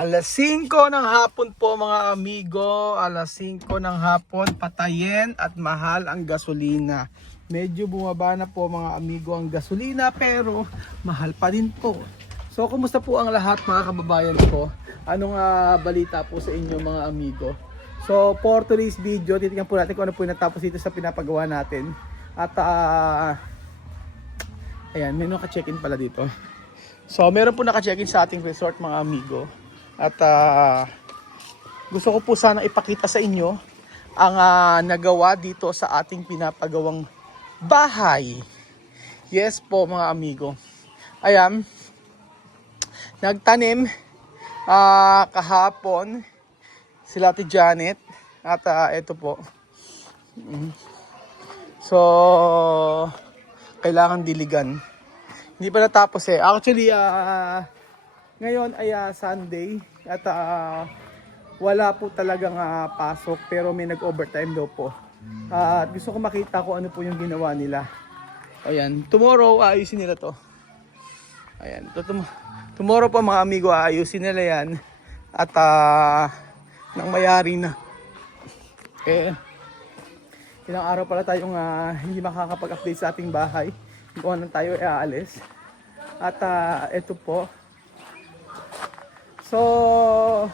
Alas 5 ng hapon po mga amigo, alas 5 ng hapon, patayin at mahal ang gasolina. Medyo bumaba na po mga amigo ang gasolina pero mahal pa din po. So kumusta po ang lahat mga kababayan ko? Anong balita po sa inyo mga amigo? So for today's video, titingnan po natin kung ano po yung natapos dito sa pinapagawa natin. At ayan, may naka-check-in pala dito. So meron po naka-check-in sa ating resort mga amigo. At gusto ko po sana ipakita sa inyo ang nagawa dito sa ating pinapagawang bahay. Yes po mga amigo. Ayan, nagtanim kahapon sila Ate Janet. At ito po. So, kailangan diligan. Hindi pa natapos eh. Actually, ngayon ay Sunday at wala po talagang pasok pero may nag-overtime daw po. At gusto ko makita kung ano po yung ginawa nila. Ayan, tomorrow ayusin nila to. Ayan, tomorrow po mga amigo ayusin nila yan. At nang mayari na. Okay. Ilang araw pala tayong hindi makakapag-update sa ating bahay. Kung ano tayo aalis. At ito po. So,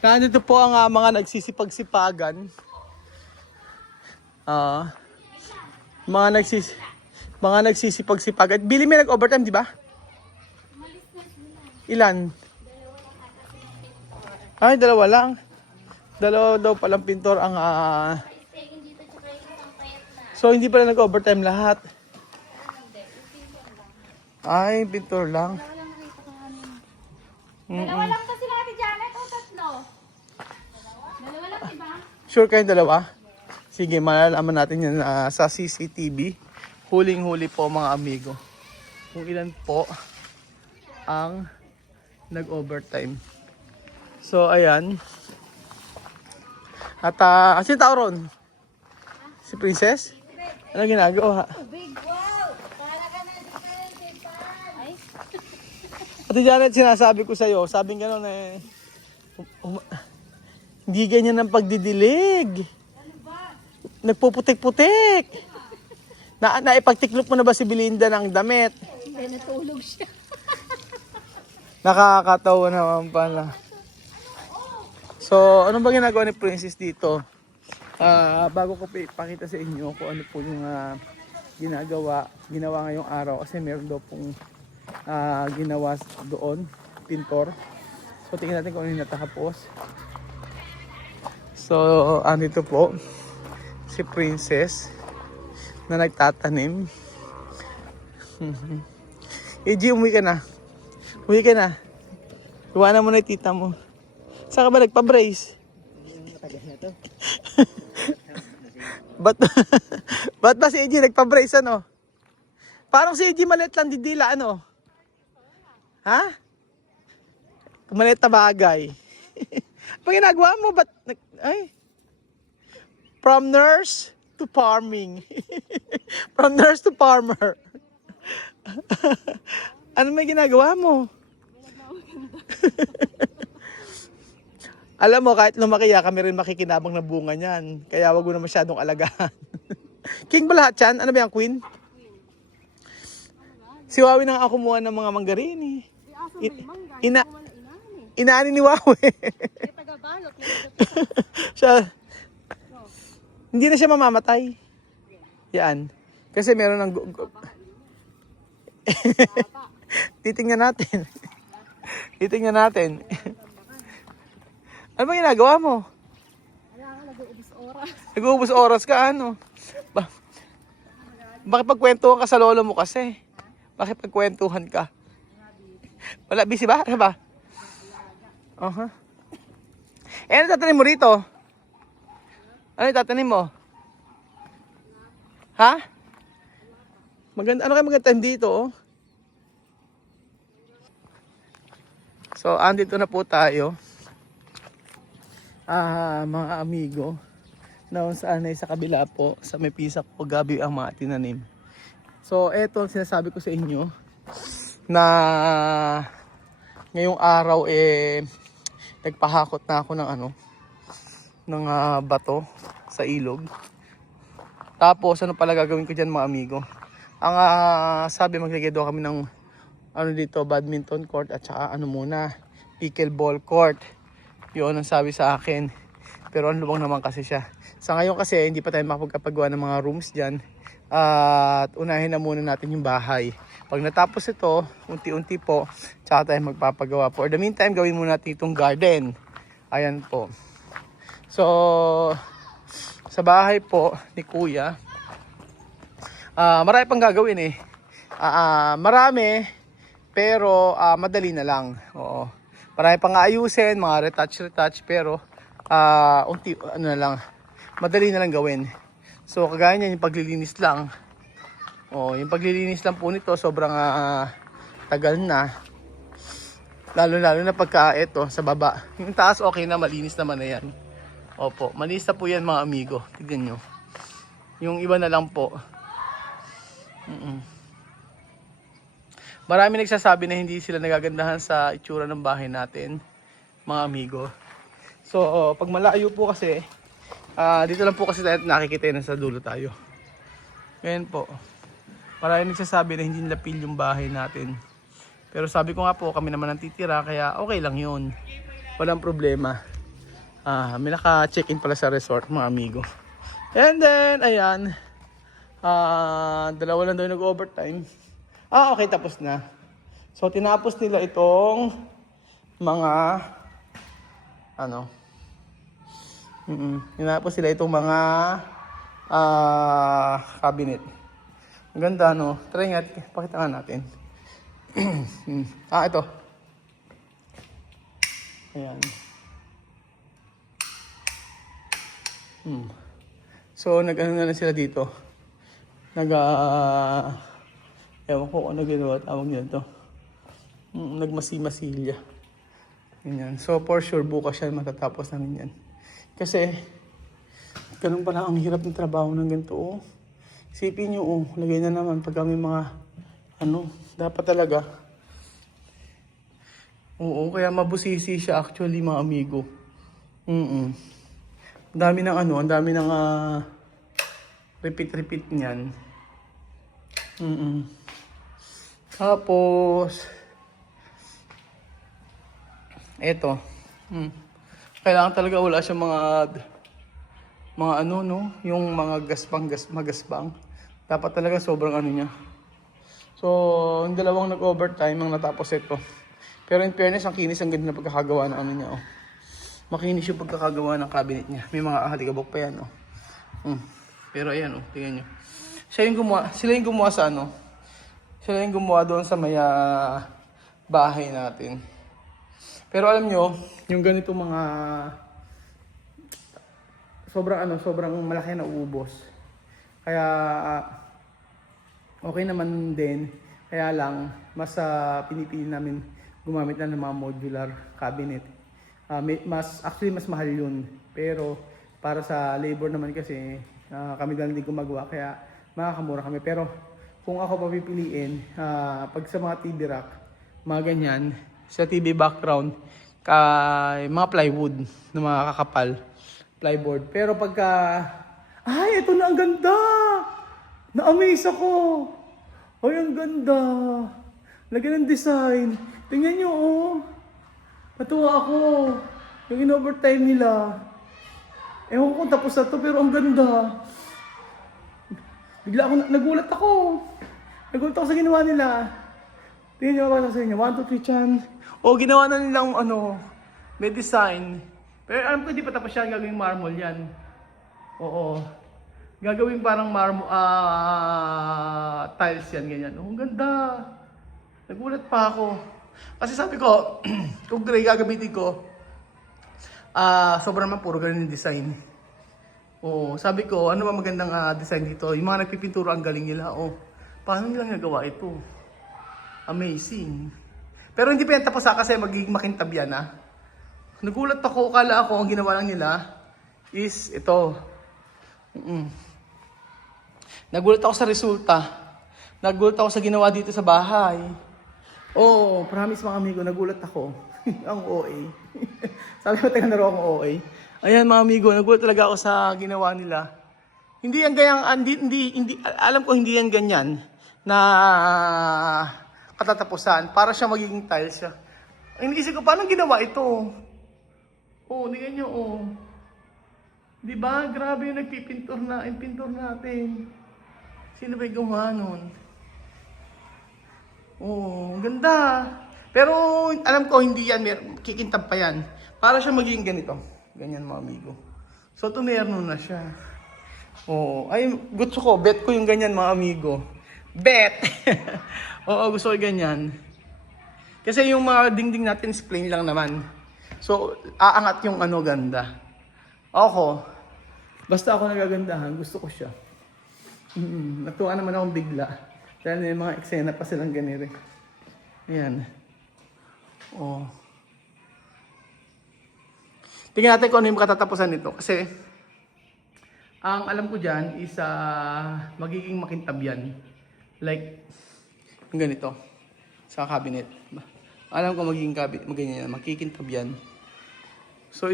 nandito po ang mga nagsisipag-sipagan. Mga nagsisipag-sipagan. Billy, may nag-overtime, di ba? Ilan? Ay, dalawa lang. Dalawa daw palang pintor ang So, hindi pala nag-overtime lahat. Ay, pintor lang. Dalawa lang kasi Ate Janet o tatlo? Dalawa lang, diba? Sure kayong dalawa? Sige, malalaman natin yan sa CCTV. Huling-huli po mga amigo. Kung ilan po ang nag-overtime. So, ayan. At, kasi tao ron? Si Princess? Ano ginagawa? Big wow! Kala ka na di ka ay. Ate Janet, sinasabi ko sa'yo, sabing gano'n eh, hindi ganyan ang pagdidilig. Nagpuputik-putik. Naipagtiklop mo na ba si Belinda ng damit? Hindi, natulog siya. Nakakatawa naman pala. So, ano ba ginagawa ni Princess dito? Bago ko ipakita sa inyo kung ano po yung ginawa ngayong araw. Kasi meron daw pong ginawa doon, pintor. So tingnan natin kung ano yung natapos. So andito po si Princess na nagtatanim. EG, umuwi ka na. Umuwi ka na. Iwanan mo na yung tita mo. Saan ka ba nagpa-brace? Ba't ba si EG nagpa-brace ano? Parang si EG maliit lang didila ano? Ha? Maliit na bagay. Pag ginagawa mo, ba't ay? From nurse to farming. From nurse to farmer. Ano may ginagawa mo? Alam mo, kahit lumaki kami rin makikinabang na bunga niyan. Kaya wag mo na masyadong alagaan. King ba lahat yan? Ano ba yan, Queen? Si Wawi nang ako kumuha ng mga manggarini. Inaani ni Wawi. Siya, hindi na siya mamamatay. Yan. Kasi meron ng... Titingnan natin. Titingnan natin. Ano ba ginagawa mo? Nag-uubos oras. Nag-uubos oras ka, ano? Bakit pagkwentuhan ka sa lolo mo kasi? Bakit pagkwentuhan ka? Wala, busy ba? Ano ba? Ano tatanim mo rito? Ano tatanim mo? Ha? Maganda, ano kayo maganda dito, oh? So, andito na po tayo. Mga amigo, na saan ay sa kabila po, sa may pisak po gabi ang mga tinanim. So, eto ang sinasabi ko sa inyo na ngayong araw nagpahakot na ako ng ng bato sa ilog. Tapos ano pala gagawin ko dyan mga amigo? Ang sabi maglagay daw kami ng dito, badminton court at saka pickleball court. Yun ang sabi sa akin. Pero ang lubang naman kasi siya. Sa ngayon kasi hindi pa tayo makapagpagawa ng mga rooms dyan. At unahin na muna natin yung bahay. Pag natapos ito, unti-unti po, tsaka tayo magpapagawa po. For the meantime, gawin muna natin itong garden. Ayan po. So, sa bahay po ni Kuya, marami pang gagawin eh. Marami, pero madali na lang. Oo. Marami pang ayusin, mga retouch, pero madali na lang gawin. So, kagaya niyan, yung paglilinis lang. Yung paglilinis lang po nito, sobrang tagal na. Lalo na pagka ito, sa baba. Yung taas, okay na, malinis naman na yan. Opo, malinis na po yan mga amigo. Tignan nyo. Yung iba na lang po. Marami nagsasabi na hindi sila nagagandahan sa itsura ng bahay natin, mga amigo. So, pag malayo po kasi, dito lang po kasi tayo nakikita na sa dulo tayo. Ngayon po, marami nagsasabi na hindi nila feel yung bahay natin. Pero sabi ko nga po, kami naman ang titira, kaya okay lang yun. Walang problema. May naka-check-in pala sa resort, mga amigo. And then, ayan. Dalawa lang daw yung nag-overtime. Okay, tapos na. So, tinapos nila itong mga tinapos sila itong mga cabinet. Ang ganda, no? Try nga, pakita nga natin. Ito. Ayan. So, nag-ano na lang sila dito. Ewan ko kung ano ginawa, tawag nito. Nagmasi-masilya. Ganyan. So, for sure, bukas yan matatapos namin yan. Kasi, ganun pala ang hirap ng trabaho ng ganito, oh. Isipin nyo, lagay na naman pag kami mga, dapat talaga. Oo, kaya mabusisi siya actually, mga amigo. Ang dami ng repeat niyan. Tapos, eto. Kailangan talaga wala siyang yung mga magasbang. Dapat talaga sobrang niya. So, yung dalawang nag-overtime ang natapos ito. Pero in fairness, ang kinis ang ganda na pagkakagawa ng niya, oh. Makinis yung pagkakagawa ng cabinet niya. May mga halikabok pa yan, oh. Pero ayan, oh, tingnan nyo. Sila yung gumawa sa Sila yung gumawa doon sa may bahay natin. Pero alam nyo, yung ganito mga sobrang malaki na uubos. Kaya okay naman din. Kaya lang, mas pinipili namin gumamit na ng mga modular cabinet. Mas mahal yun. Pero para sa labor naman kasi, kami lang din gumagawa. Kaya makakamura kami. Pero kung ako papipiliin, pag sa mga TV rack, mga ganyan, sa TV background, mga plywood na mga kakapal, plyboard. Pero pagka, ito na, ang ganda! Na-amaze ako! Ay, ang ganda! Lagyan ng design. Tingnan nyo, oh. Natuwa ako. Yung in-overtime nila. Ewan ko kung tapos na to, pero ang ganda. Bigla ako, nagulat ako. Nagulat ako sa ginawa nila. Tingnan nyo ako sa inyo. 1, 2, 3, chan. Ginawa na nilang may design. Pero alam ko hindi pa tapos yan. Gagawing marble yan. Oo. Gagawing parang tiles yan, ganyan. Ang ganda. Nagulat pa ako. Kasi sabi ko, kung gray gagamitin ko, sobrang naman puro ganun yung design. Oo, sabi ko, ano ba magandang design dito? Yung mga nagpipinturo, ang galing nila. Paano nilang nagawa ito? Amazing. Pero hindi pa yan tapos kasi magiging makintab yan. Nagulat ako, kala ako ang ginawa lang nila is ito. Nagulat ako sa resulta. Nagulat ako sa ginawa dito sa bahay. Promise mga amigo, nagulat ako. Ang OA. Sabi ko, taga na raw akong OA. Ayan mga amigo, nagulat talaga ako sa ginawa nila. Hindi yan ganyan, alam ko hindi yan ganyan na katatapusan. Para siya magiging tiles siya. Iniisip ko, paano ginawa ito? Oh, tingnan nyo, oh. Diba? Grabe yung nagpipintor na, yung pintor natin. Sino ba yung gumawa nun? Oh, ang ganda. Pero alam ko hindi yan, kikintab pa yan. Para siya magiging ganito. Ganyan mga amigo. So tumerno na siya. Oo, ay gusto ko, bet ko yung ganyan mga amigo. Bet! Oo, gusto ko yung ganyan. Kasi yung mga dingding natin is plain lang naman. So, aangat yung ano ganda. Ako, basta ako nagagandahan, gusto ko siya. Natuwa naman akong bigla. Dahil may mga eksena pa silang ganire. Ayan. Oh. Tingnan natin kung ano yung katatapusan nito. Kasi, ang alam ko dyan is magiging makintab yan. Like, yung ganito. Sa cabinet. Alam ko magiging ganyan, makikintab yan. So,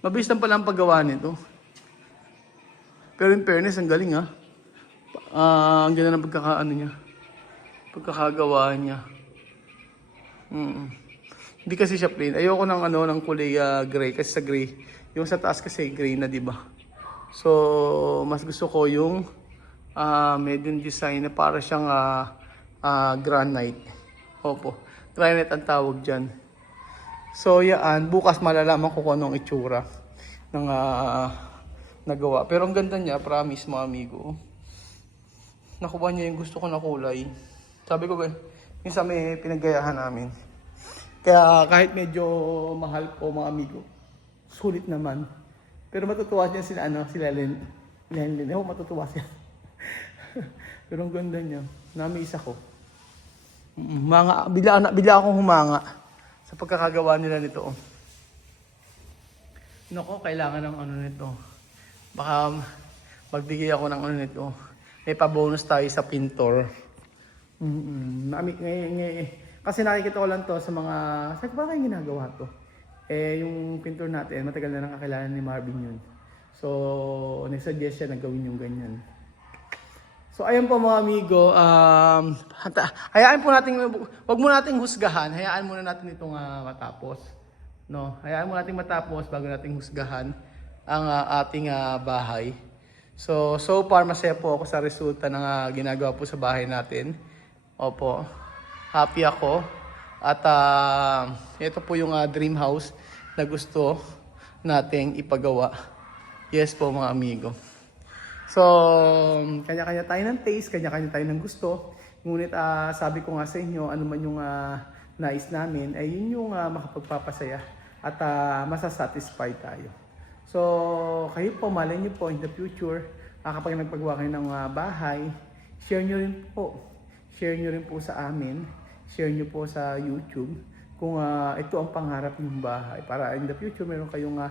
mabilis lang pala ang paggawa nito. Pero in fairness, ang galing ha. Ang ganda ng pagkakagawa niya. Hindi kasi siya plain. Ayoko ng kulay gray kasi sa gray. Yung sa taas kasi gray na, 'di ba? So, mas gusto ko yung medium design na para siyang granite. Opo. Granite ang tawag diyan. So, yan, bukas malalaman ko kung anong itsura ng nagawa. Pero ang ganda niya, promise mga amigo. Nakuha niya yung gusto ko na kulay. Sabi ko ba, minsan may pinaggayahan namin. Kaya kahit medyo mahal ko mga amigo, sulit naman. Pero matutuwa siya sila Len. Matutuwa siya. Pero ang ganda niya. Namiss ako. Bigla akong humanga sa pagkakagawa nila nito. Nako, kailangan ng ano nito. Baka magbigay ako ng ano nito. May pa-bonus tayo sa pintor. Kasi nakikita ko lang to sa mga... Sabi ko, ba kayo ginagawa to? Yung pintor natin, matagal na nakakilala ni Marvin yun. So, nag-suggest siya na gawin yung ganyan. So, ayan po mga amigo. Hayaan po natin, wag mo nating husgahan. Hayaan muna natin itong matapos. No? Hayaan mo nating matapos bago nating husgahan ang ating bahay. So far masaya po ako sa resulta ng ginagawa po sa bahay natin. Opo, happy ako. At ito po yung dream house na gusto nating ipagawa. Yes po mga amigo. So, kanya-kanya tayo ng taste, kanya-kanya tayo ng gusto. Ngunit sabi ko nga sa inyo, ano man yung nais namin, ay yun yung makapagpapasaya at masasatisfy tayo. So, kayo po, malay nyo po in the future, kapag nagpagawa kayo ng bahay, share nyo rin po. Share nyo rin po sa amin. Share nyo po sa YouTube kung ito ang pangarap ng bahay. Para in the future, meron kayong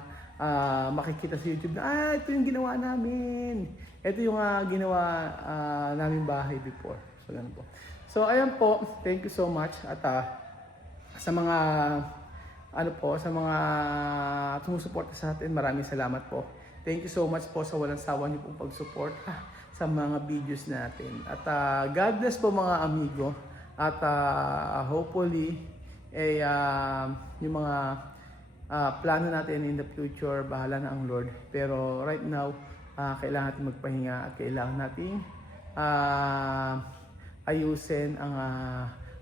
makikita sa YouTube na, ito yung ginawa namin. Ito yung ginawa namin bahay before. So, ganun po. So, ayan po. Thank you so much. At sa mga sa mga sumusuporta sa atin, maraming salamat po. Thank you so much po sa walang sawa niyo pong pag-support sa mga videos natin. At God bless po mga amigo. At hopefully yung mga plano natin in the future, bahala na ang Lord. Pero right now, kailangan natin magpahinga at kailangan natin ayusin ang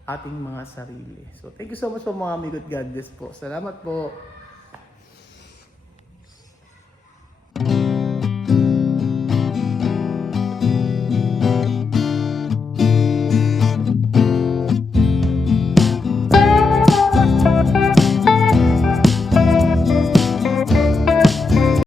ating mga sarili. So thank you so much po mga amigo at God bless po. Salamat po.